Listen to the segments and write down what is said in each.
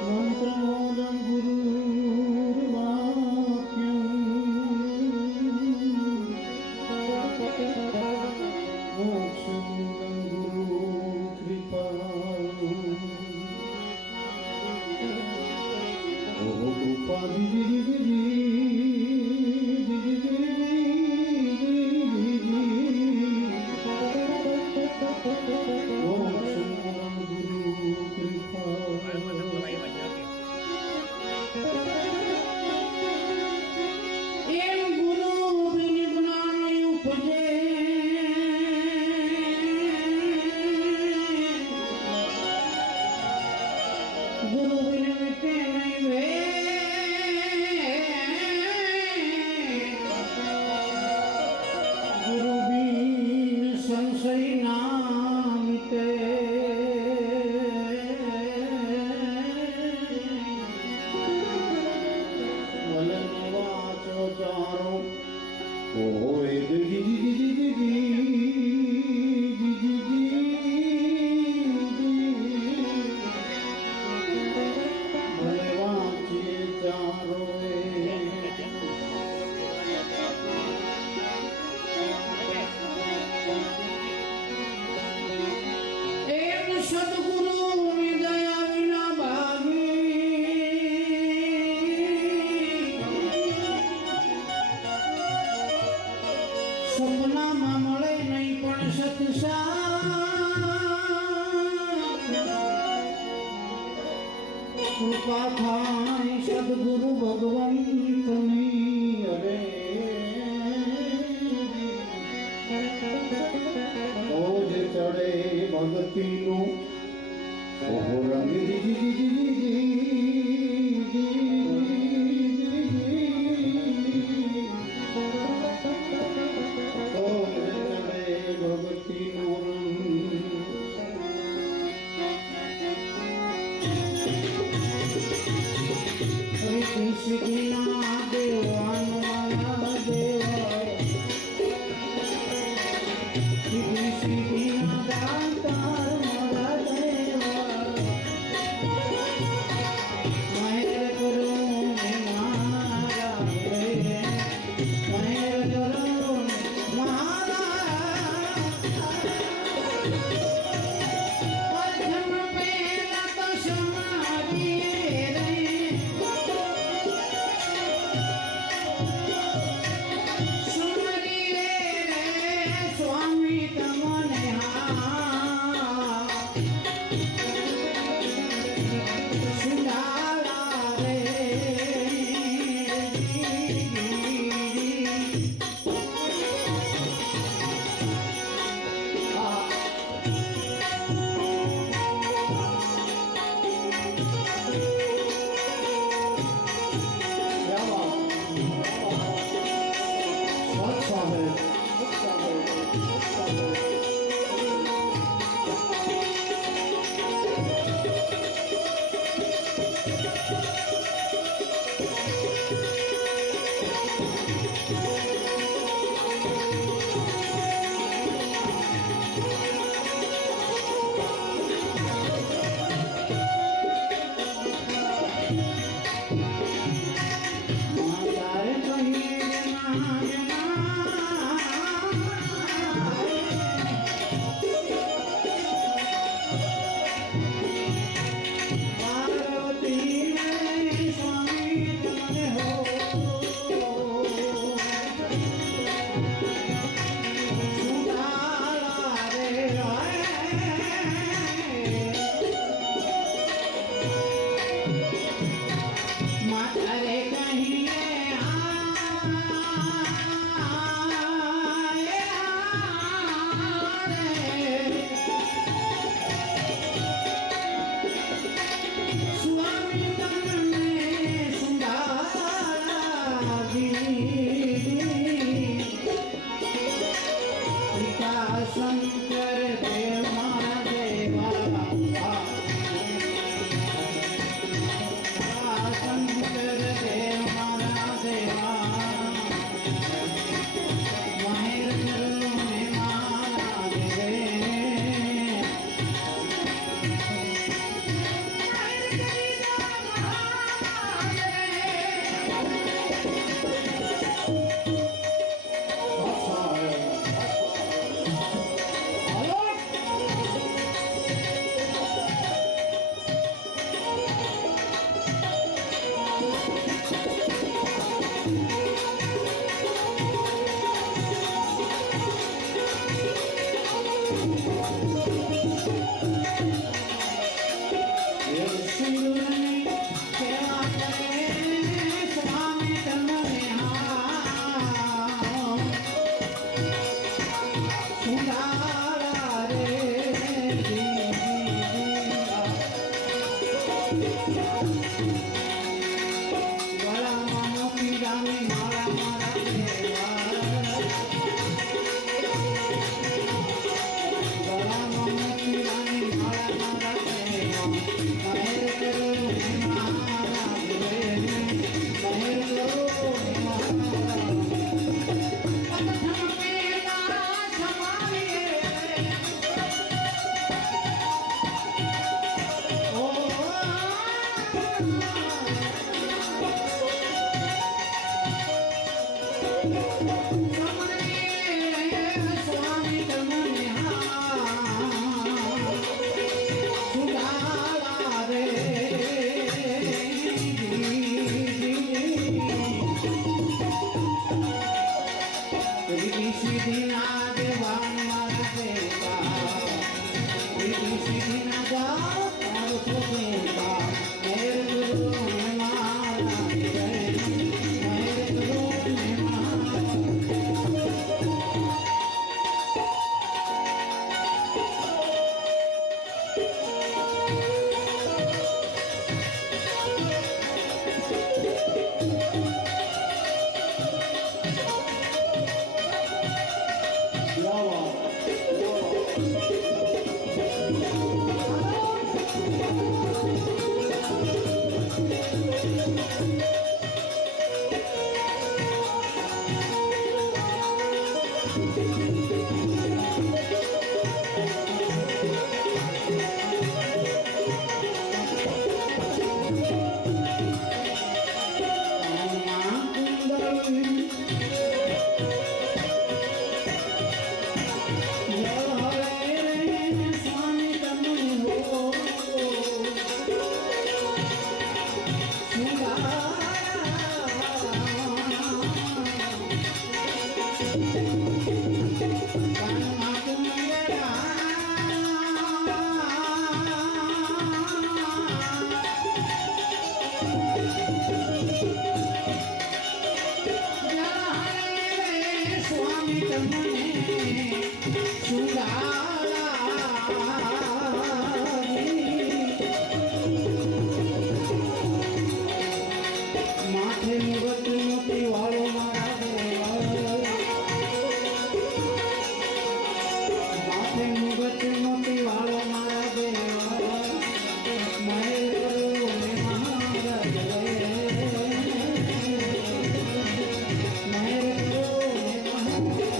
मंत्रमोदं गुरुर्वाक्यं मोक्षं गुरुकृपा कृपा थाय सद्गुरु भगवंतनी अरे ओज चढ़े भगती नु ओह रंग ओज चढ़े भगती नु कृष्ण देवान वाला देवा कृष्ण दातार मारा देवा मायर करो मारा मायर करो मारा मध्यम पेला तो समाधि સ્વામી તમને સુધારા રે સીધી ના દેવાન મારા દેવા સીધી ના જા મારો છોકરા મેર ગુરુ મારા મેર ગુરુ મારા માથે મુગટ મોતી વાળો મારા દેવા માથે મુગટ મોતી વાળો મારા દેવા મહેર કરો ને મહારાજ મહેર કરો ને મહારાજ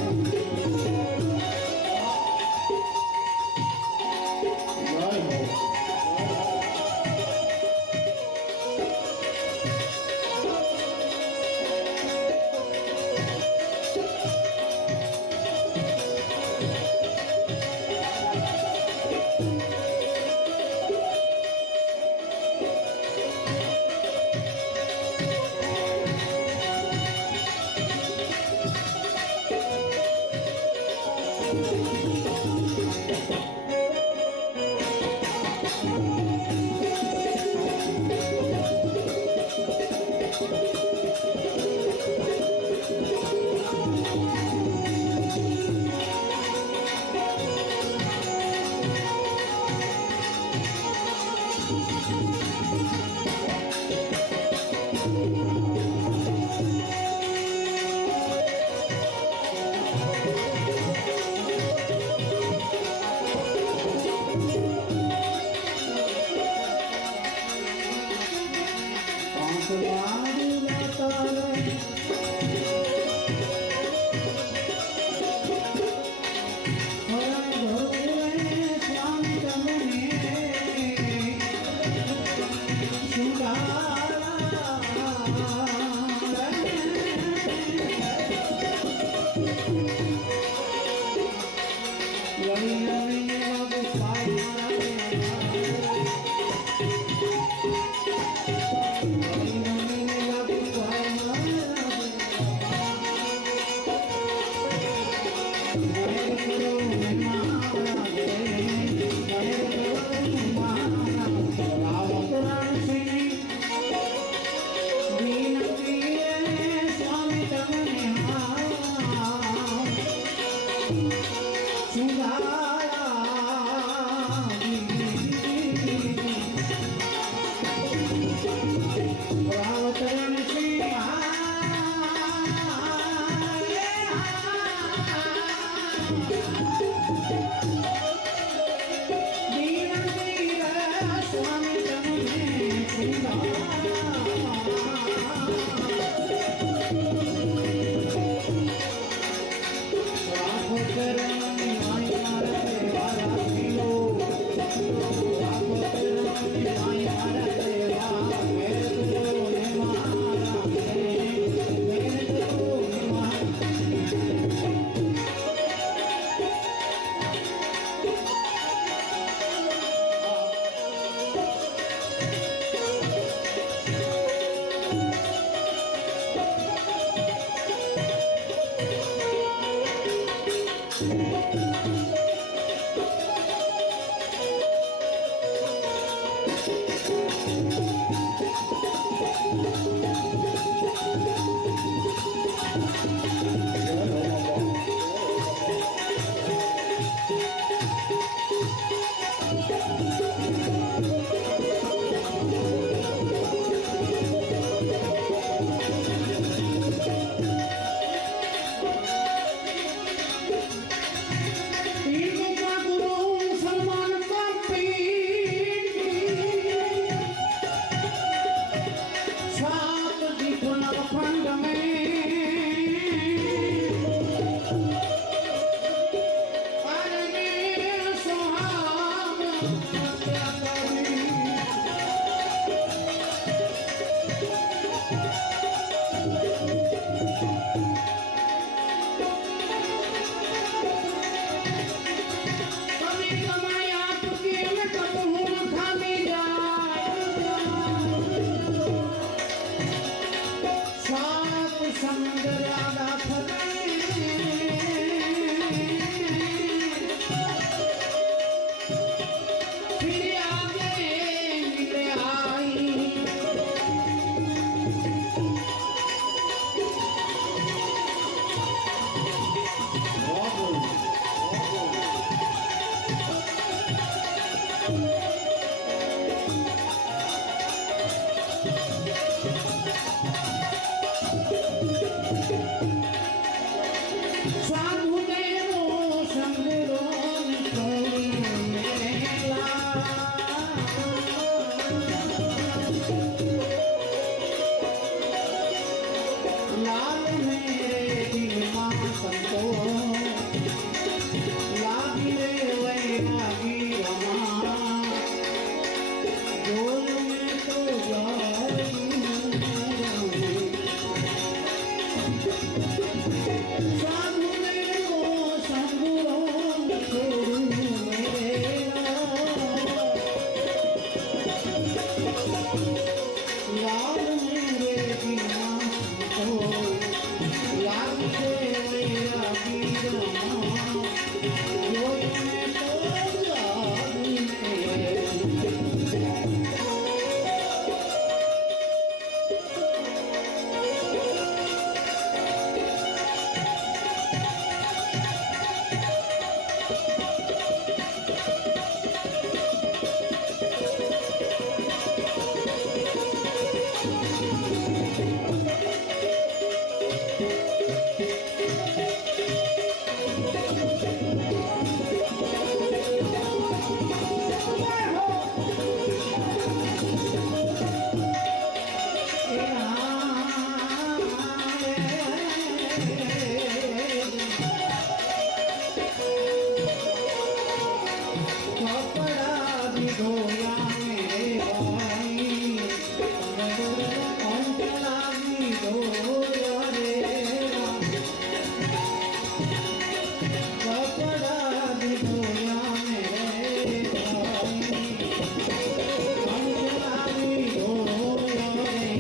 સમુદ્ર આડા થતે फिर आगे मिले आई लाल मेरे दिल मां संतो लागी रे वैरागी रमा बोल में तो साधु नहीं हो साधु छोड़ू मेरे लाल मेरे दिल मां याद से मेरा वीरमा रोज में तो याद धोया मेरे भाई अंचला भी धोया रे कपड़ा भी धोया मेरे भाई अंचला भी धोया रे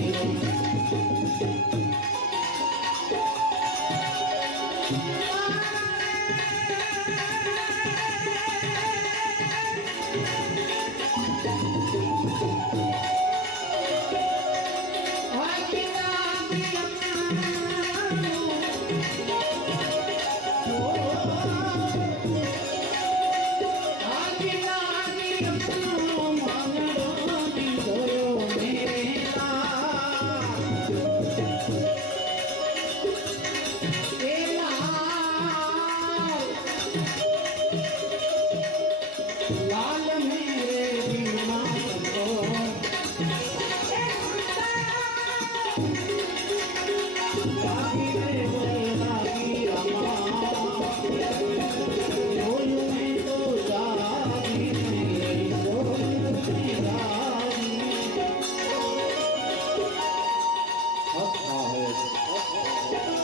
लाल मेरे दिल मां संतो लागी रे वैरागी रमा बोल में तो जागी मेरी बोल में रागी अच्छा है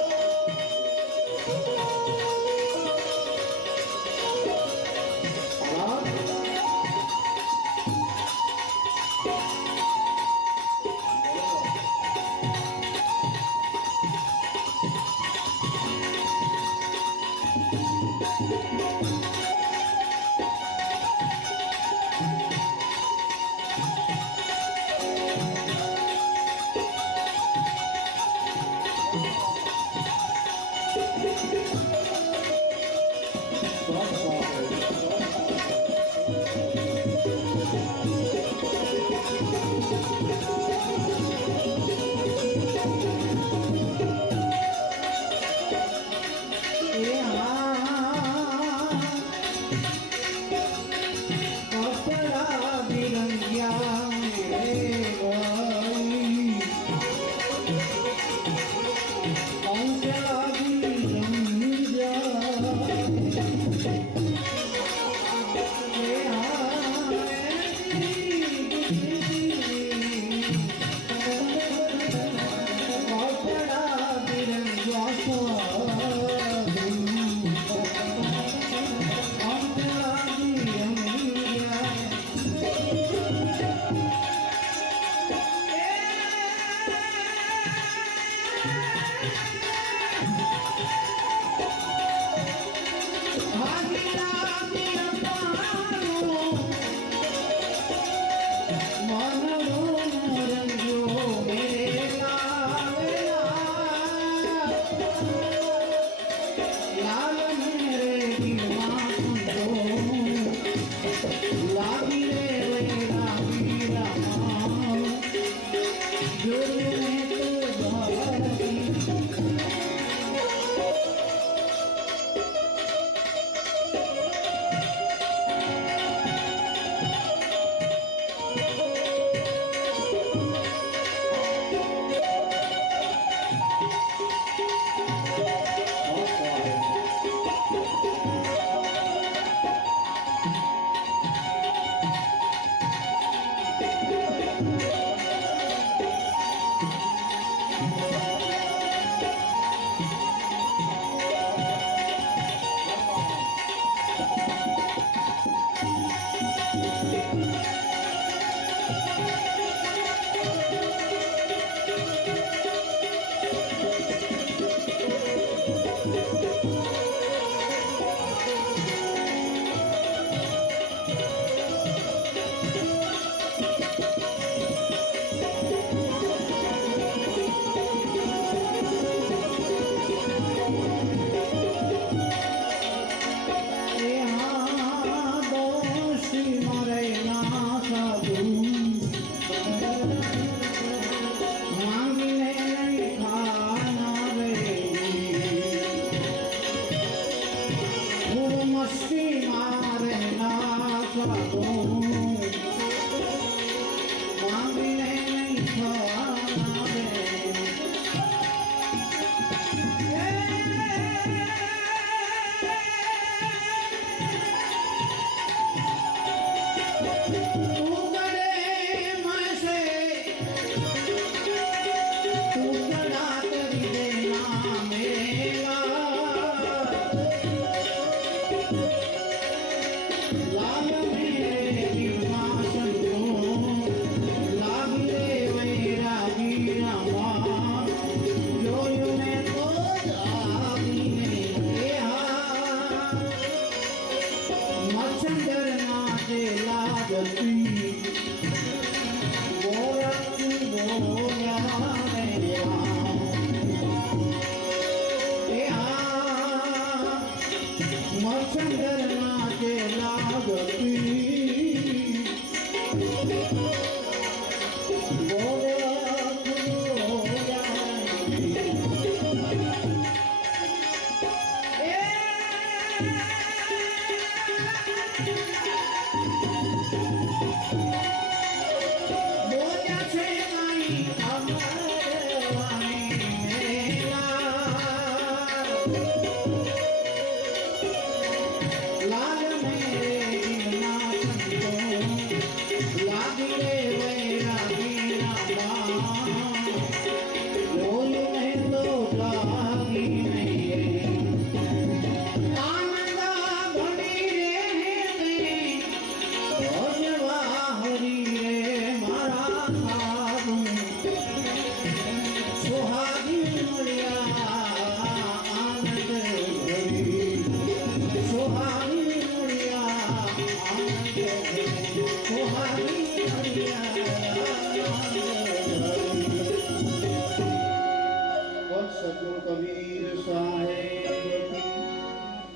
સદગુરુ કબીર સાહેબ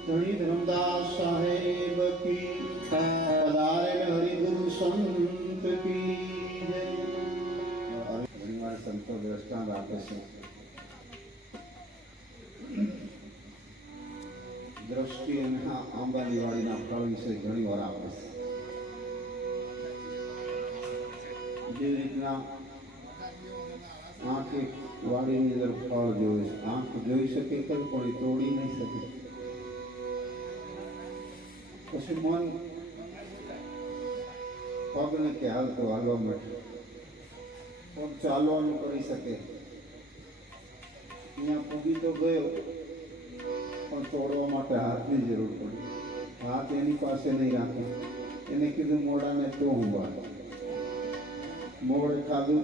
ધણી ધર્મદાસ સાહેબ કી પધારેલ હરિગુરુ સંત કી જય. ઘણીવાર સંતો દ્રષ્ટાંત આપે છે. દ્રષ્ટિ અને આંબાની વાડીના ફળ વિશે ઘણી વાર આપે છે. જે રીતના આંખ એક વાડીની અંદર ફળ જોવે છે, આંખ જોઈ શકે ખરું પણ એ તોડી નહીં શકે. પછી મન પગને કે હાલતો હાલવા માટે પગ ચાલવાનું કરી શકે. અહીંયા પૂગી તો ગયો પણ તોડવા માટે હાથની જરૂર પડી. હાથ એની પાસે નહીં રાખે. એને કીધું મોઢાને તો ઊંઘવા. મોઢે ખાધું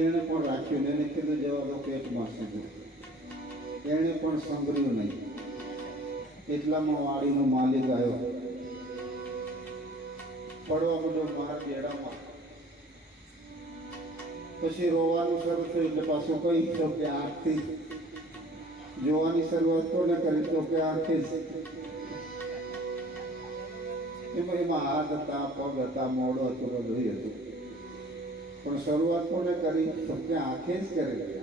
એને પણ રાખ્યું. એને કીધું જવા દો પેટમાં સીધું. એને પણ સાંભળ્યું નહીં. એટલામાં વાડીનો માલિક આવ્યો. પડવા બધો મારા બેડામાં. પછી રોવાનું શરૂ થયું. એટલે પાછું કહી તો કે આંખથી જોવાની શરૂઆત કોને કરી તો કે આંખથી જ. એમાં હાથ હતા, પગ હતા, મોઢું હતું, હૃદય હતું. પણ શરૂઆત કોને કરી તો કે આંખે જ કરી.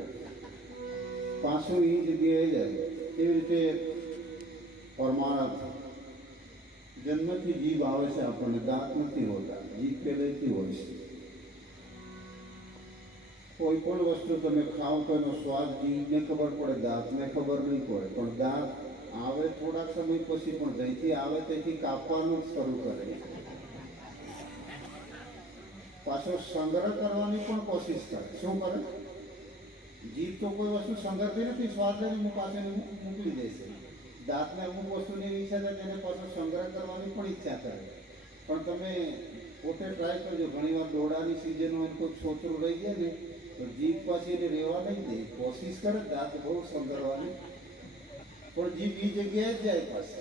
પાછું એ જગ્યાએ જાય. એવી રીતે પરમાર્થ જન્મથી જીભ આવે છે. આપણને દાંત નથી હોતા, જીભ પહેલેથી હોય છે. કોઈ પણ વસ્તુ તમે ખાઓ તો એનો સ્વાદ જીભને ખબર પડે, દાંતને ખબર નહીં પડે. પણ દાંત આવે થોડાક સમય પછી પણ જ્યાંથી આવે તેથી કાપવાનું જ શરૂ કરે. પાછો સંગ્રહ કરવાની પણ કોશિશ કરે. શું કરે? જીભ તો કોઈ વસ્તુ સંગ્રહતી નથી, સ્વાદ લઈને હું પાસે મૂકી દેશે. દાંતને અમુક વસ્તુની ઈચ્છા થાય તેને પાછો સંગ્રહ કરવાની પણ ઈચ્છા કરે. પણ તમે પોતે ટ્રાય કરજો. ઘણીવાર દોડાની સિઝન હોય કોઈ છોતરું રહી જાય ને તો જીભ પાછી એને રહેવા નહીં દે. કોશિશ કરે દાંત બહુ સંગ્રહવાની, પણ જીભ એ જગ્યાએ જ જાય પાસે.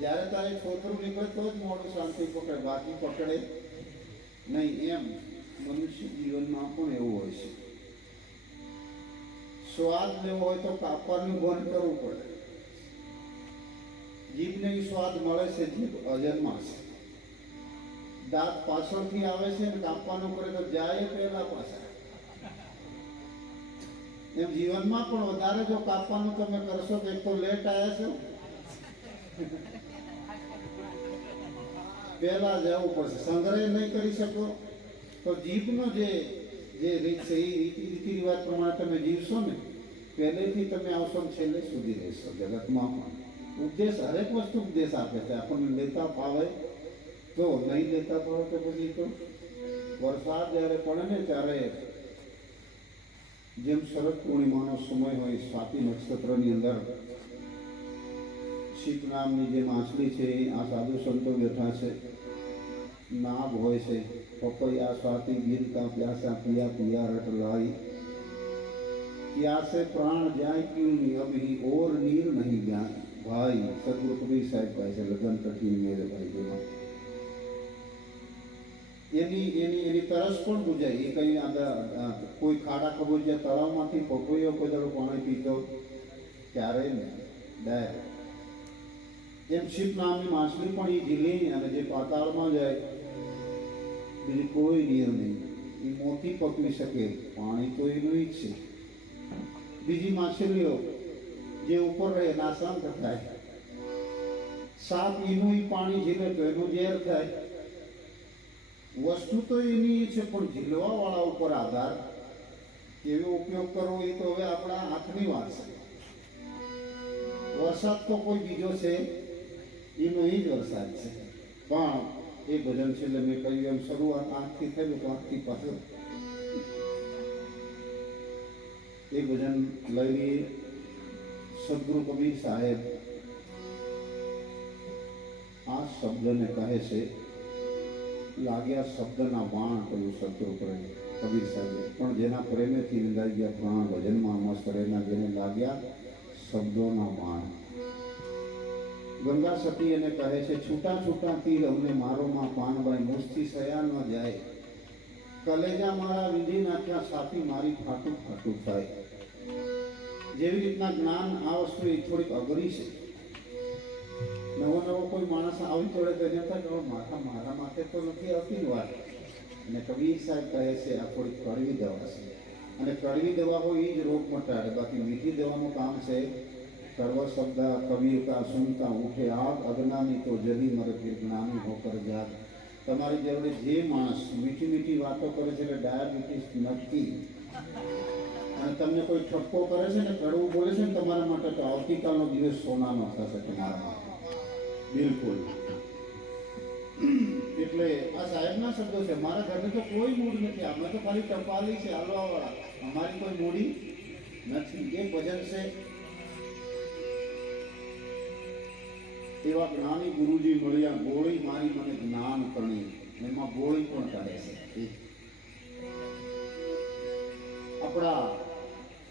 જ્યારે તારે છોતરું નીકળે તો જ મોડું શાંતિ પકડે, બાકી પકડે નહીં. એમ મનુષ્ય જીવનમાં પણ એવું હોય છે. સ્વાદ લેવો હોય તો કાપવાનું બંધ કરવું પડે. જીભને એ સ્વાદ મળે છે, જીભ અજન્મા છે. દાંત પાછળથી આવે છે ને કાપવાનું કરે તો જાય પહેલા પાછા. એમ જીવનમાં પણ વધારે જો કાપવાનું તમે કરશો તો એક તો લેટ આવ્યા છો, પહેલા જવું પડશે. સંગ્રહ નહીં કરી શકો તો જીભનો જે રીત છે એ રીતિ રિવાજ પ્રમાણે તમે જીવશો ને પહેલેથી તમે આવશો ને છેલ્લે સુધી રહેશો જગતમાં પણ. ઉપદેશ હરેક વસ્તુ ઉપદેશ આપે છે, આપણને લેતા ફાવે તો, નહીં લેતા ફાવે તો પછી તો વરસાદ જ્યારે પડે ને ત્યારે જેમ શરદ પૂર્ણિમાનો સમય હોય, સ્વાતિ નક્ષત્રની અંદર શીપ નામની જે માછલી છે, આ સાધુ સંતો બેઠા છે, નાભ હોય છે, પપૈયા સ્વાતિ ગીર કા પ્યાસા પિયા પિયા રટ लाई, प्यासे प्राण जाए क्यों नहीं अभी और नीर नहीं जाए भाई. सदगुरु कबीर साहेब કહે છે લગન કઠિન મેરે ભાઈ જેમાં એની તરસ પણ બુજાય. એ કઈ કોઈ ખાડા ખબોજિયા તળાવમાંથી પપૈયો કોઈ દાડો પાણી પીતો ક્યારેય ને ડાયરેક્ટ. એમ શીપ નામની માછલી પણ એ ઝીલી અને જે પાતાળમાં જાય બીજી કોઈ નીર નહીં, એ મોતી પકવી શકે, પાણી તો એનું જ છે. બીજી માછલીઓ જે ઉપર રહે નાશાંત થાય, સાપ એનું પાણી ઝીલે તો એનું ઝેર થાય. વસ્તુ તો એની છે પણ ઝીલવા વાળા ઉપર આધાર કેવો ઉપયોગ કરવો એ તો હવે આપણા હાથની વાત છે. વરસાદ તો કોઈ બીજો છે, એનો એ જ વરસાદ છે. પણ એ ભજન છે એટલે મેં કહ્યું એમ શરૂઆત આંખથી થયેલું તો આંખથી પાછળ એ ભજન લઈ સદગુરુ કબીર સાહેબ આ શબ્દને કહે છે, લાગ્યા શબ્દના બાણ કહ્યું સદગુરુ કબીર સાહેબે, પણ જેના પ્રેમેથી નિંદાઈ ગયા પ્રાણ ભજનમાં મસ્ત રહેના, જેને લાગ્યા શબ્દોના બાણ. ગંગા સતી એને કહે છે, છૂટા છૂટા તીર અમને મારોમાં પાનબાઈ મુસ્તી સયા ન જાય, કલેજા મારા વિધિ નાખ્યા સાથી મારી ફાટું ફાટું થાય. જેવી રીતના જ્ઞાન આ વસ્તુ એ થોડીક અઘરી છે. નવો નવો કોઈ માણસ આવી તોડે તો એને થાય કે મારા માથે તો નથી આવતી વાત. અને કબીર સાહેબ કહે છે આ થોડીક કડવી દવા છે, અને કડવી દવા હોય એ જ રોગ મટાડે. બાકી મીઠી દવાનું કામ છે સર્વ શબ્દ કબીર કા સુનતા ઉઠે આગ, અજ્ઞાની તો જલી મરે ફિર જ્ઞાની હોકર જાગ. તમારી જોડે જે માણસ મીઠી મીઠી વાતો કરે છે એટલે ડાયાબિટીસ નક્કી, અને તમને કોઈ ઠપકો કરે છે ને કડવું બોલે છે ને તમારા માટે તો આવતીકાલનો દિવસ સોનાનો થશે તમારા માટે બિલકુલ. એટલે આ સાહેબના શબ્દો છે. મારા ઘરને તો કોઈ મૂડ નથી, અમે તો ખાલી ટપાલી છે હાલવાવાળા, અમારી કોઈ મૂડી નથી. એ ભજન છે. એવા જ્ઞાની ગુરુજી મળ્યા, ગોળી મારી મને જ્ઞાન કરણી, એમાં ગોળી પણ કરે છે. આપણા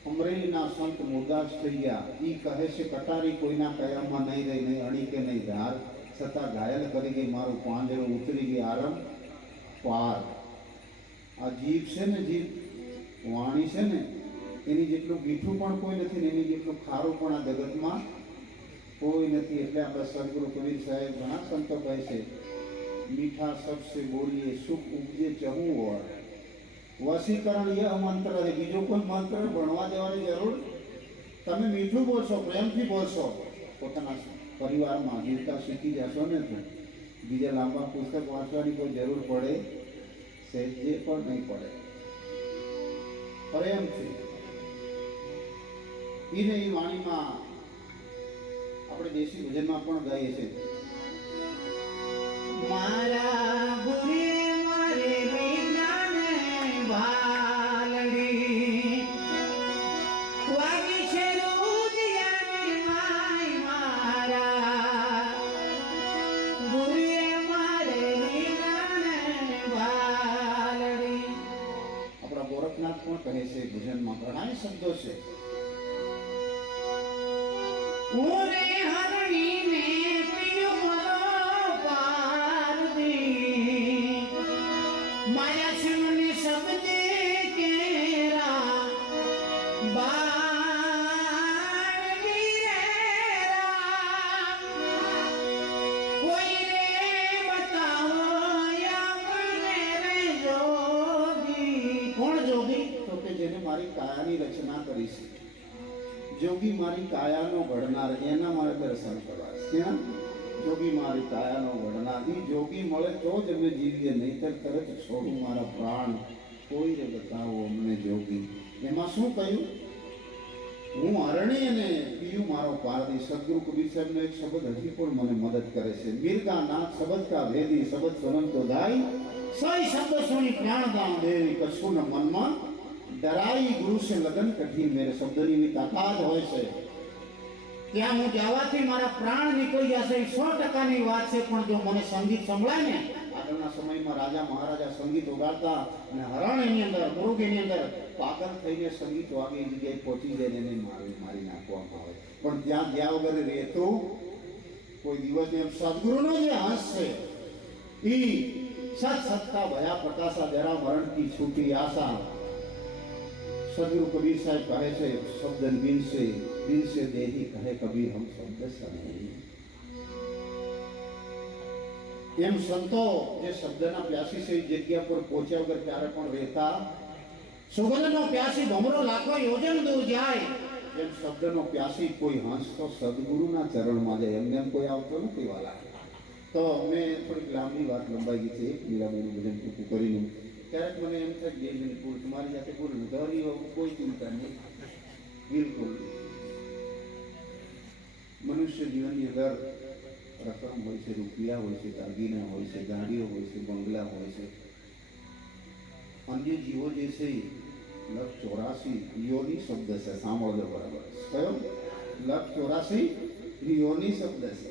અમરેલીના સંત મુરદાસ થઈ ગયા, એ કહે છે કટારી કોઈના કયામાં નહીં રહી, નહીં અડી કે નહીં ધાર, છતાં ઘાયલ કરી ગઈ મારું પાંજરું, ઉતરી ગઈ આરમ પાર. આ જીભ છે ને, જીભ વાણી છે ને, એની જેટલું મીઠું પણ કોઈ નથી ને એની જેટલું ખારું પણ આ જગતમાં કોઈ નથી. એટલે આપણા સદગુરુ કબીર સાહેબ ઘણા સંતો કહે છે, મીઠા શબ્દ બોલીએ સુખ ઉપજે ચહું ઓર, વસીકરણ એ મંત્ર છે. બીજો કોઈ મંત્ર ભણવા દેવાની જરૂર. તમે મીઠું બોલશો, પ્રેમથી બોલશો, પોતાના પરિવારમાં જીવતા શીખી જશો ને તો બીજા લાંબા પુસ્તક વાંચવાની કોઈ જરૂર પડે સહેજે પણ નહીં પડે. પ્રેમથી એને એ વાણીમાં આપણે દેશી ભજનમાં પણ ગાઈએ છીએ, મારા ગુરે મારે વિનાને વાલડી વાગી છે રૂદિયાની માય, મારા ગુરે મારે વિનાને વાલડી. આપણા ગોરખનાથ પણ કહે છે ભજનમાં, ઘણા શબ્દો છે. ઓરે હરણીને પિયો મરો પારદી, માયા સુને શબ્દે કેરા બાળડી રે રામ, કોઈ રે બતાવો યમને રે જોગી. કોણ જોગી? તો કે જેને મારી કાયાની રચના કરી છે. જોગી મારી કાયાનો ઘડનાર, એના મારે દર્શન કરવા છે. ક્યાં? જોગી મારી કાયાનો ઘડનાર. એ જોગી મળે તો જ અમે જીવીએ, નહીતર તરત છોડું મારા પ્રાણ, કોઈ રે બતાવો અમને જોગી. એમાં શું કહ્યું? હું હરણી અને પિયું મારો પારદી. સદગુરુ કબીર સાહેબનો એક શબ્દ હજી પણ મને મદદ કરે છે. મીરકા નાથ શબ્દ કા વેદી, શબ્દ સુનન તો દાઈ, સહી શબ્દ સુની પ્રાણ દાન દેવી, કશું ન મનમાં ડરાઈ, ગુરુ સે લગન કઠી. મેરે શબ્દની એવી તાકાત હોય છે, ત્યાં હું જવાથી મારા પ્રાણ નીકળી જશે. 100%ની વાત છે. પણ જો મને સંગીત સંભળાય ને, આગળના સમયમાં રાજા મહારાજા સંગીત વગાડતા અને હરણ એની અંદર, મૃગ એની અંદર પાગલ થઈને સંગીત વાગે એ જગ્યાએ પહોંચી જાય ને એને મારી નાખવામાં આવે. પણ ત્યાં જ્યાં વગર રહેતું કોઈ દિવસ એમ સદગુરુનો જે હંસ છે ઈ સત સત્તા ભયા પ્રકાશા, જરા મરણ કી છૂટી આશા. સદગુરુ કબીર સાહેબ કહે છે, શબ્દ દિન સે દેહી કહે કબીર હમ શબ્દ સને. એમ સંતો જે શબ્દના પ્યાસી છે એ જગ્યા પર પહોંચ્યા વગર ક્યારે પણ રહેતા. સુગંધનો પ્યાસી ભમરો લાખો યોજન દૂર જાય, એમ શબ્દનો પ્યાસી કોઈ હંસ તો સદગુરુના ચરણમાં જાય. એમને એમ કોઈ આવતો નથી વાલા. તો મેં થોડીક લાંબી વાત લંબાઈ ગઈ છે. એક મીરાબાઈનું ભજન ટૂંકું કરીને ક્યારેક મને એમ થાય 2 મિનિટ પૂરું તમારી સાથે પૂરું ધરી કોઈ ચિંતા નહીં, બિલકુલ. મનુષ્ય જીવનની અંદર રકમ હોય છે, રૂપિયા હોય છે, દાગીના હોય છે, ગાડીઓ હોય છે, બંગલા હોય છે. અન્ય જીવો જે છે 184 યોની શબ્દ છે. સાંભળજો બરાબર. કયો? 184 યોની શબ્દ છે.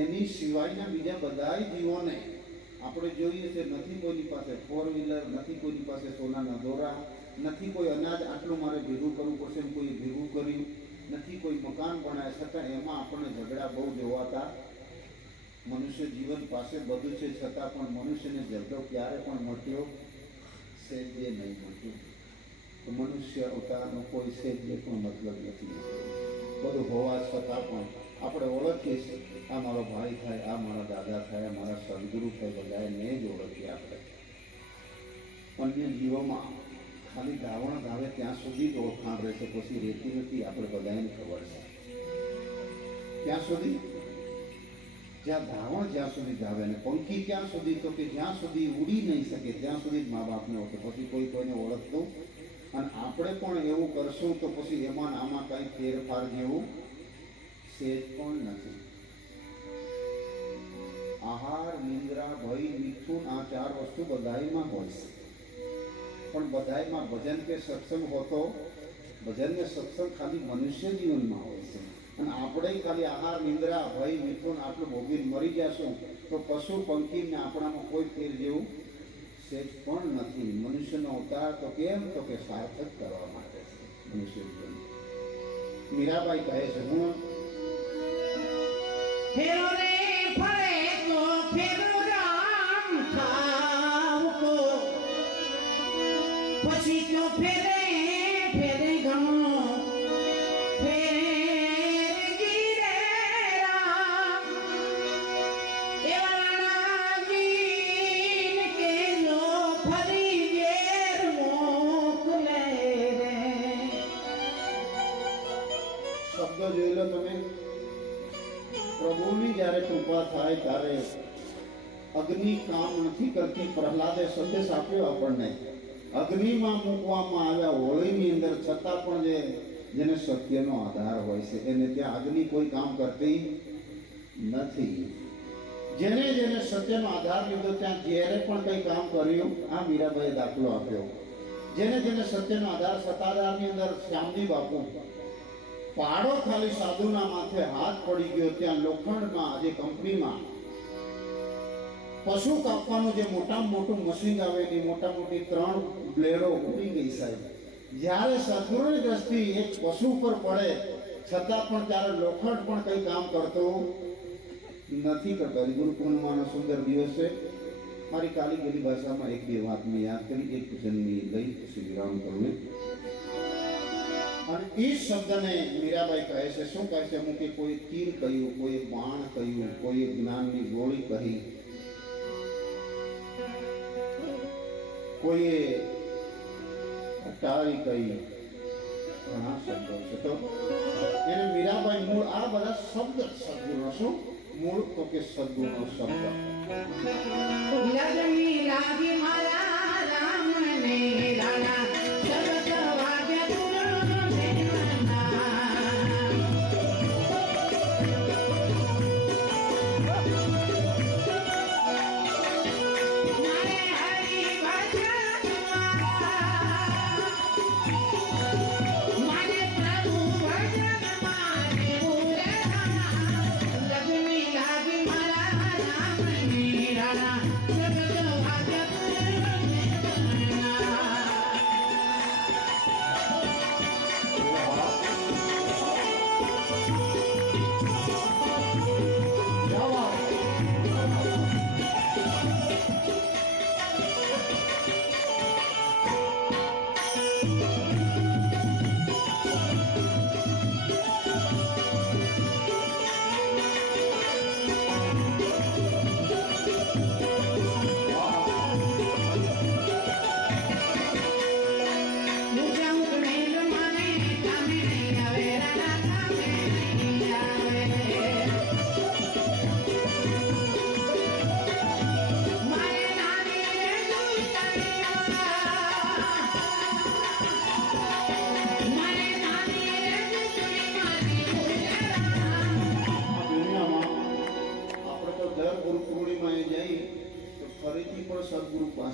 એની સિવાયના બીજા બધા જીવોને આપણે જોઈએ છે નથી કોઈની પાસે 4 વ્હીલર, નથી કોઈની પાસે સોનાના દોરા, નથી કોઈ અનાજ આટલું મારે ભેગું કરવું પડશે ને કોઈ ભેગું કર્યું નથી, કોઈ મકાન બનાવે, છતાં એમાં આપણને ઝઘડા બહુ જોવાતા. મનુષ્ય જીવન પાસે બધું છે છતાં પણ મનુષ્યને ઝઘડો ક્યારે પણ મળ્યો છે જે નહીં મળતું. તો મનુષ્ય અવતારનો કોઈ છે જે પણ મતલબ નથી. બધું હોવા છતાં પણ આપણે ઓળખીએ છીએ આ મારો ભાઈ થાય, આ મારા દાદા થાય, આ મારા સદગુરુ થાય, બધાને જ ઓળખીએ આપણે. અન્ય જીવોમાં ખાલી ધાવણ ધાવે ત્યાં સુધી જ ઓળખાણ રહેશે, પછી રહેતી નથી. આપણે બધાને ખબર છે ત્યાં સુધી, જ્યાં ધાવણ જ્યાં સુધી ધાવે ને પંખી ત્યાં સુધી, તો કે જ્યાં સુધી ઉડી નહીં શકે ત્યાં સુધી જ મા બાપને ઓળખે, પછી કોઈ કોઈને ઓળખતું. અને આપણે પણ એવું કરશું તો પછી એમાં આમાં કંઈ ફેરફાર જેવું સેજ પણ નથી. આહાર, નિંદ્રા, ભય, મિથુન આ 4 વસ્તુ બધાયમાં હોય છે. પણ બધાયમાં ભજન કે સત્સંગ હોતો, ભજન ને સત્સંગ ખાલી મનુષ્ય જીવનમાં હોય છે. અને આપણે ખાલી આહાર, નિંદ્રા, ભય, મિથુન આટલું ભોગવી મરી જશું તો પશુ પંખીને આપણામાં કોઈ ફેર જેવું સેજ પણ નથી. મનુષ્યનો અવતાર તો કેમ, તો કે સાર્થક કરવા માટે છે મનુષ્ય જીવન. મીરાબાઈ કહે છે, હું ફેરો રે ફરે તો ફેરો રામ થાવ તો, પછી તો ફેરે ફેરે ઘણો ફેર ગીરે રામ. એવાના જીન કે જો ફરી વેર મોકલે રે. શબ્દ જોઈ લો તમે. પ્રભુની જ્યારે કૃપા થાય ત્યારે અગ્નિ કામ નથી કરતી. પ્રહલાદે સંદેશ આપ્યો આપણને, અગ્નિમાં મૂકવામાં આવ્યા હોળીની અંદર, છતાં પણ જેને સત્યનો આધાર હોય છે એને ત્યાં અગ્નિ કોઈ કામ કરતી નથી. જેને જેને સત્યનો આધાર લીધો ત્યાં જ્યારે પણ કંઈ કામ કર્યું. આ મીરાબાઈએ દાખલો આપ્યો. જેને જેને સત્યનો આધાર, સત્તાધારની અંદર શ્યામજી બાપુ, પાડો ખાલી સાધુના માથે હાથ પડી ગયો ત્યાં લોખંડમાં જે કંપનીમાં પશુ કાપવાનું જે મોટામાં મોટું મશીન આવે એની મોટા મોટી 3 બ્લેડો ઉડી ગઈ સાહેબ. જ્યારે સદગુરુની દ્રષ્ટિ એક પશુ પર પડે છતાં પણ ત્યારે લોખંડ પણ કંઈ કામ કરતું નથી કરતો. ગુરુ પૂર્ણિમાનો સુંદર દિવસ છે. મારી કાલી ગયેલી ભાષામાં 1-2 વાત મેં યાદ કરી, એક ભજનની લઈ પછી વિરામ કરું. અને એ શબ્દને મીરાબાઈ કહે છે, શું કહે છે? હું કે કોઈ તીર કહ્યું, કોઈ બાણ કહ્યું, કોઈ જ્ઞાનની ગોળી કહી, કોઈએ અટારી કહી, ઘણા શબ્દો છે. તો એને મીરાબાઈ મૂળ આ બધા શબ્દ સદગુરુનો શું મૂળ, તો કે સદગુરુનો શબ્દ. લગની લાગી મારા રામને રાણા, શરત વાગે દુર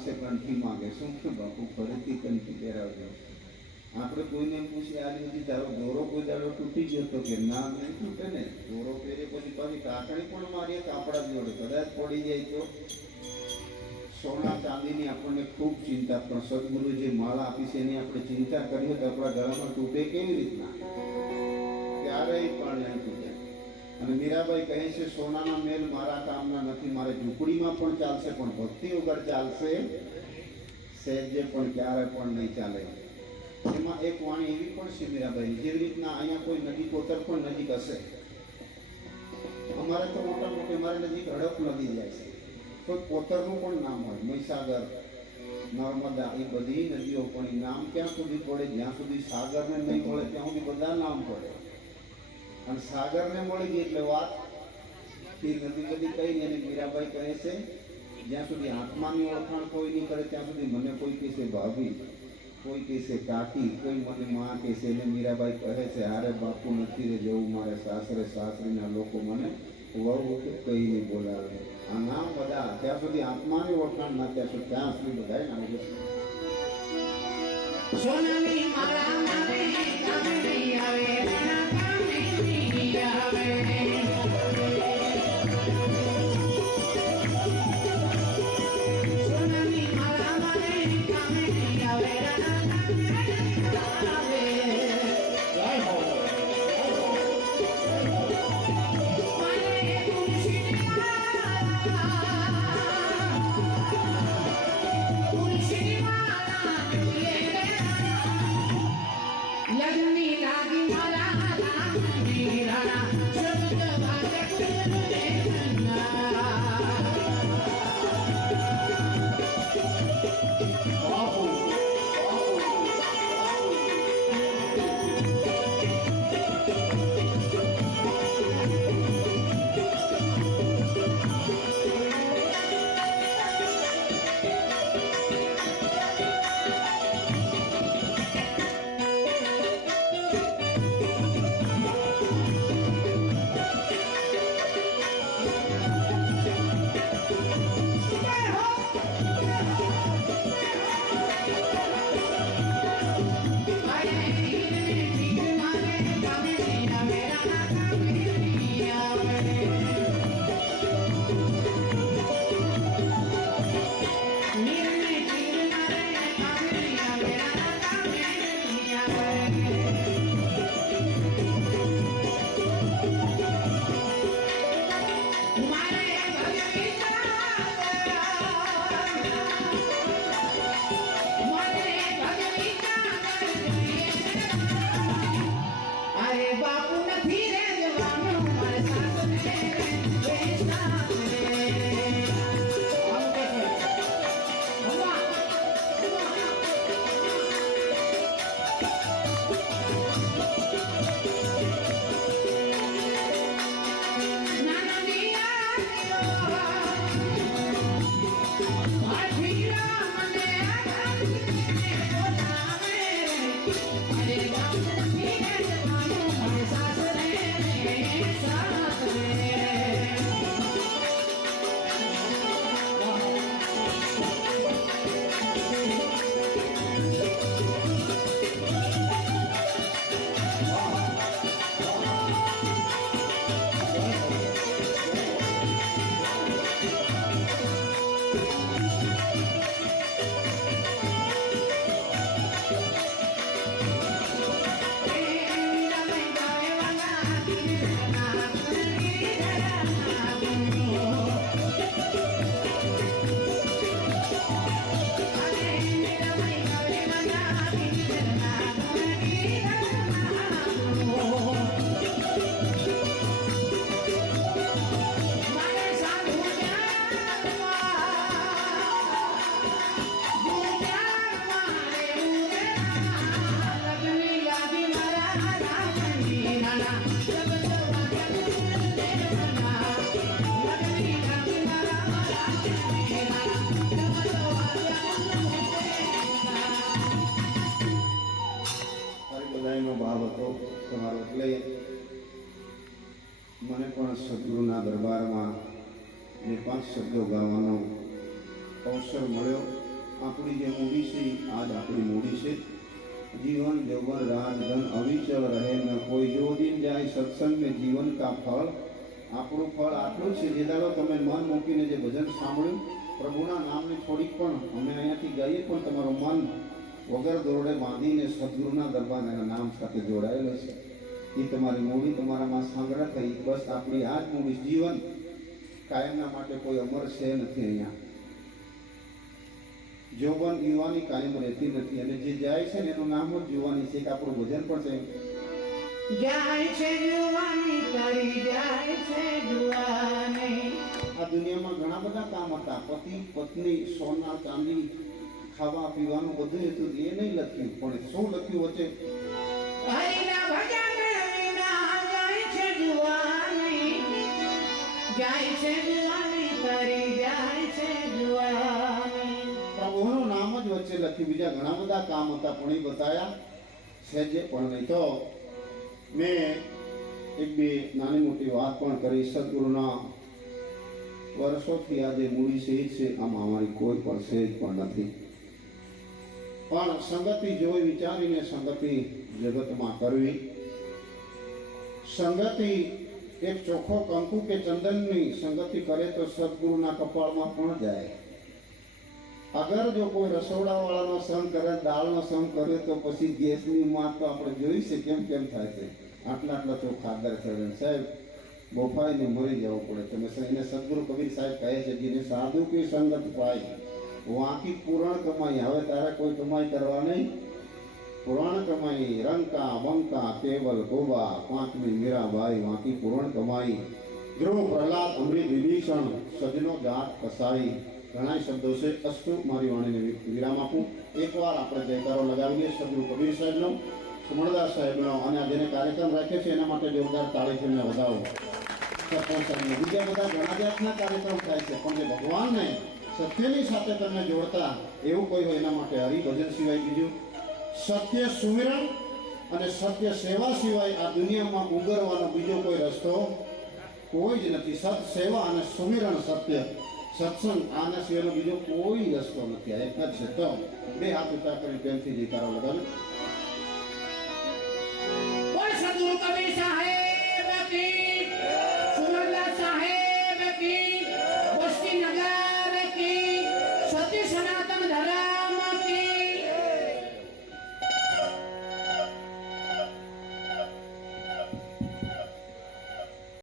પાસે કંઠી માંગે. શું કે બાપુ ફરીથી કંઠી પહેરાવજો. આપણે કોઈને પૂછીએ આજ સુધી તારો દોરો કોઈ દાડો તૂટી ગયો તો કે ના, નહીં તૂટે ને. દોરો પહેરે પછી પાછી કાકડી પણ મારીએ કાપડા જોડે, કદાચ પડી જાય તો. સોના ચાંદીની આપણને ખૂબ ચિંતા, પણ સદગુરુ જે માળા આપી છે એની આપણે ચિંતા કરીએ તો આપણા ગળામાં તૂટે કેવી રીતના? ક્યારેય પણ નહીં તૂટે. અને મીરાબાઈ કહે છે સોનાના મેલ મારા કામના નથી, મારે ઝૂંપડીમાં પણ ચાલશે પણ ભક્તિ વગર ચાલશે સહેજે પણ ક્યારે પણ નહીં ચાલે. એમાં એક વાણી એવી પણ છે મીરાબાઈ, જેવી રીતના અહીંયા કોઈ નદી કોતર પણ નજીક હશે. અમારે તો મોટા મોટી મારે નજીક હડપ નદી જાય છે, કોઈ કોતરનું પણ નામ હોય, મહીસાગર, નર્મદા, એ બધી નદીઓ પણ એ નામ ક્યાં સુધી પડે? જ્યાં સુધી સાગરને નહીં મળે ત્યાં સુધી બધા નામ પડે. અને સાગરને મળી ગઈ એટલે વાત એ નદી બધી કઈ નહીં. અને મીરાબાઈ કહે છે જ્યાં સુધી આત્માની ઓળખાણ કોઈ નહીં કરે ત્યાં સુધી મને કોઈ કહેશે ભાભી, કોઈ કહેશે કાકી, કોઈ મને માં કહેશે. એને મીરાબાઈ કહે છે હારે બાપુ નથી રે જવું મારે સાસરે, સાસરીના લોકો મને વહુ કે કઈ નહીં બોલાવે. આ નામ બધા ત્યાં સુધી આત્માની ઓળખાણ ના ત્યાં સુધી બધા નામ જશે. સોનાની માળા મારે કામે નહીં આવે, ઘણા કામે નહીં આવે. સોનાની માળા મારે કામે નહીં આવે, ઘણા કામે નહીં આવે. મારે તુલસીની માળા જોઈએ રે. લગ્ની લાગી મારા રામની રાણા, શબ્દ વાગે ગુરુને નન્ના. મને પણ સદગુરુના દરબારમાં જે 5 શબ્દો ગાવાનો અવસર મળ્યો. આપણી જે મૂડી છે આજ આપણી મૂડી છે. જીવન જૌવન રાજ ધન અવિચલ રહે ન કોઈ, જો દિન જાય સત્સંગ ને જીવન કા ફળ. આપણું ફળ આટલું છે, જે દાડો તમે મન મૂકીને જે ભજન સાંભળ્યું, પ્રભુના નામને થોડીક પણ અમે અહીંયાથી ગાઈએ પણ તમારું મન વગર દોરડે બાંધીને સદગુરુના દરબારના નામ સાથે જોડાયેલો છે. એ તમારી મૂડી તમારામાં સંગ્રહ થઈ. બસ આપણી આ જ મૂડી. જીવન કાયમના માટે કોઈ અમર છે નથી. અહીંયા જોવન યુવાની કાયમ રહેતી નથી, અને જે જાય છે ને એનું નામ જ યુવાની છે. એક આપણું ભજન પણ છે, જાય છે જુવાની કરી જાય છે જુવાની. આ દુનિયામાં ઘણા બધા કામ હતા, પતિ પત્ની સોના ચાંદી ખાવા પીવાનું બધું હતું, એ નહીં લખ્યું. પણ શું લખ્યું વચ્ચે? હરિના ભજન વિના જાય છે જુવાની, જાય છે જુવાની કરી જાય છે જુવાની. પ્રભુનું નામ જ વચ્ચે લખ્યું. બીજા ઘણા બધા કામ હતા પણ એ બતાયા છે જે પણ નહીં. તો મેં એક બે નાની મોટી વાત પણ કરી. સદગુરુના વર્ષોથી આજે મૂડી છે જ છે, આમાં અમારી કોઈ પણ સેજ પણ નથી. પણ સંગતિ જોઈ વિચારીને સંગતિ જગતમાં કરવી. સંગતિ એક ચોખ્ખો કંકુ કે ચંદનની સંગતિ કરે તો સદગુરુના કપાળમાં પણ જાય. અગર જો કોઈ રસોડાવાળાનો સંગ કરે, દાળનો સંગ કરે, તો પછી ગેસની માત તો આપણે જોઈ છે કેમ કેમ થાય છે. આટલા આટલા ચોખ્ખા દર ચડે સાહેબ, બફાઈને મરી જવું પડે. તમે એને સદગુરુ કબીર સાહેબ કહે છે, જેને સાધુ કે સંગત પાઈ વાંકી પૂરણ કમાઈ. હવે તારે કોઈ કમાઈ કરવા નહીં, પુરાણ કમાઈ. રંકા બંકા કેવલ ગોબા, પાંચમી મીરાબાઈ વાંકી પૂરણ કમાઈ. ધ્રુવ પ્રહલાદ અમૃત વિભીષણ સજનો જાત કસાઈ. ઘણા શબ્દો છે. અસ્તુ મારી વાણીને વિરામ આપું. એકવાર આપણે જયકારો લગાવીએ સદગુરુ કબીર સાહેબનો, સુમણદાસ સાહેબનો, અને આ જેને કાર્યક્રમ રાખ્યો છે એના માટે જોરદાર તાળીથી એમને વધાવો. સરપંચ સાહેબને, બીજા બધા ઘણા જાતના કાર્યક્રમ થાય છે, પણ જે ભગવાનને સત્યની સાથે તમને જોડતા એવું કોઈ હોય એના માટે હરિભજન સિવાય બીજું, સત્ય સુમિરન અને સત્ય સેવા સિવાય આ દુનિયામાં ઉગરવાનો બીજો કોઈ રસ્તો કોઈ જ નથી. સત સેવા અને સુમિરન સત્ય સત્સંગ, આના સિવાયનો બીજો કોઈ રસ્તો નથી. આ એક જ છે. તો બે હાથ ઊંચા કરી પ્રેમથી જયકારો લગાવે. બોલ સદગુરુ કબીર સાહેબ કી